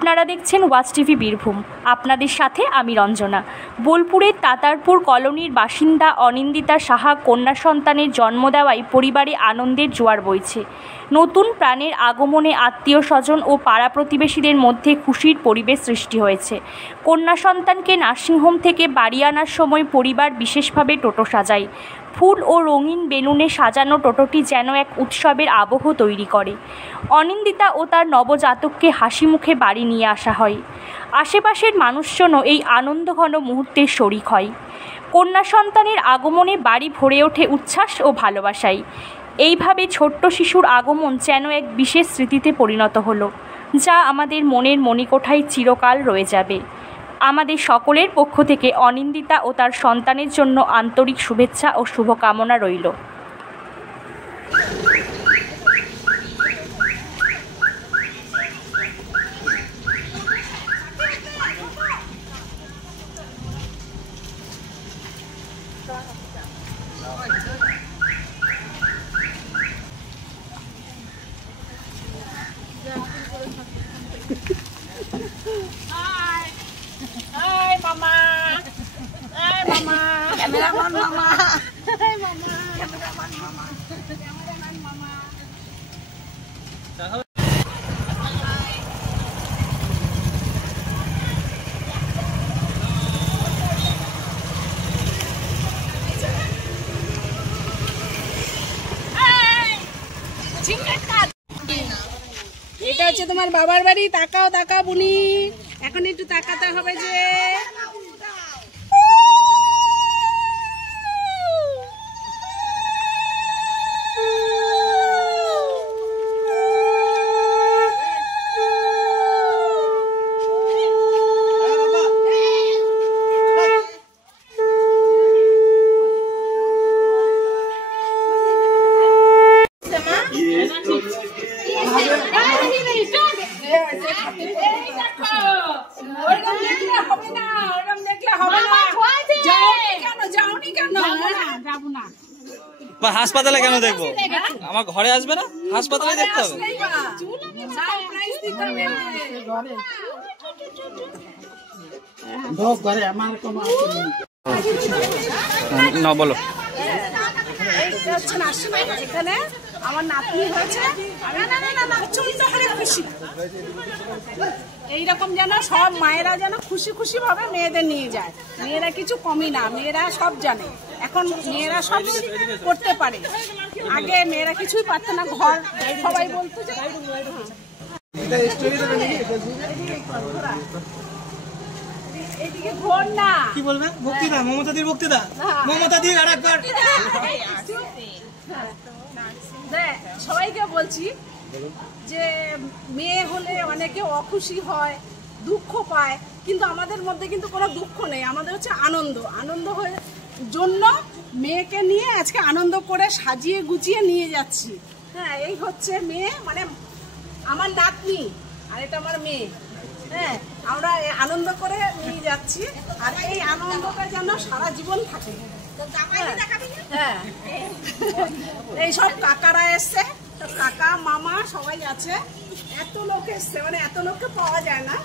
আপনারা দেখছেন watch TV Birbhum. আপনাদের সাথে আমি রঞ্জনা। বোলপুরের তাতারপুর কলোনির বাসিন্দা অনিন্দিতা সাহা কন্যা সন্তানের জন্ম দেওয়ায় পরিবারে আনন্দের জোয়ার বইছে। নতুন প্রাণের আগমনে আত্মীয় স্বজন ও পাড়া প্রতিবেশীদের মধ্যে খুশির পরিবেশ সৃষ্টি হয়েছে। কন্যা সন্তানকে নার্সিংহোম থেকে বাড়ি আনার সময় পরিবার বিশেষভাবে টোটো সাজায়। ফুল ও রঙিন বেলুনে সাজানো টোটোটি যেন এক উৎসবের আবহ তৈরি করে। অনিন্দিতা ও তার নবজাতককে হাসি মুখে বাড়ি নিয়ে আসা হয়। আশেপাশের মানুষজনও এই আনন্দঘন মুহূর্তের শরিক হয়। কন্যা সন্তানের আগমনে বাড়ি ভরে ওঠে উচ্ছ্বাস ও ভালোবাসায়। এইভাবে ছোট্ট শিশুর আগমন যেন এক বিশেষ স্মৃতিতে পরিণত হলো, যা আমাদের মনের মণিকোঠায় চিরকাল রয়ে যাবে। আমাদের সকলের পক্ষ থেকে অনিন্দিতা ও তার সন্তানের জন্য আন্তরিক শুভেচ্ছা ও শুভকামনা রইল। Hai mama. Hai mama. Kameraman mama. Hai mama. Kameraman mama. Kameraman mama. এটা হচ্ছে তোমার বাবার বাড়ি। তাকাও তাকাও বুনি, এখন একটু তাকাতে হবে যে হাসপাতালে কেন দেখবো? আমার ঘরে আসবে না, হাসপাতালে দেখতে হবে। না বলো। এখানে আমার নাতনি হয়েছে, খুশি এইরকম যেন সব মায়েরা যেন খুশি খুশি ভাবে মেয়েদের নিয়ে যায়। মেয়েরা কিছু কমই না, মেয়েরা সব জানে, এখন মেয়েরা সব করতে পারে। আগে মেয়েরা কিছুই পারতো না, ঘর সবাই বলতো যে এইদিকে ঘোর না। কি বলবে? বক্তৃতা, মমতাদির বক্তৃতা, মমতাদির আর একবার। সবাইকে বলছি যে মেয়ে হলে অনেকে অখুশি হয়, দুঃখ পায়, কিন্তু আমাদের মধ্যে কিন্তু কোনো দুঃখ নেই, আমাদের হচ্ছে আনন্দ। আনন্দ হয়ে জন্য মেয়েকে নিয়ে আজকে আনন্দ করে সাজিয়ে গুছিয়ে নিয়ে যাচ্ছি। হ্যাঁ, এই হচ্ছে মেয়ে, মানে আমার নাতনি আর এটা আমার মেয়ে। হ্যাঁ, আমরা আনন্দ করে নিয়ে যাচ্ছি, আর এই আনন্দটা যেন সারা জীবন থাকে। হ্যাঁ, এই সব কাকারা এসছে, কাকা মামা সবাই আছে, এত লোক এসছে, মানে এত লোককে পাওয়া যায় না।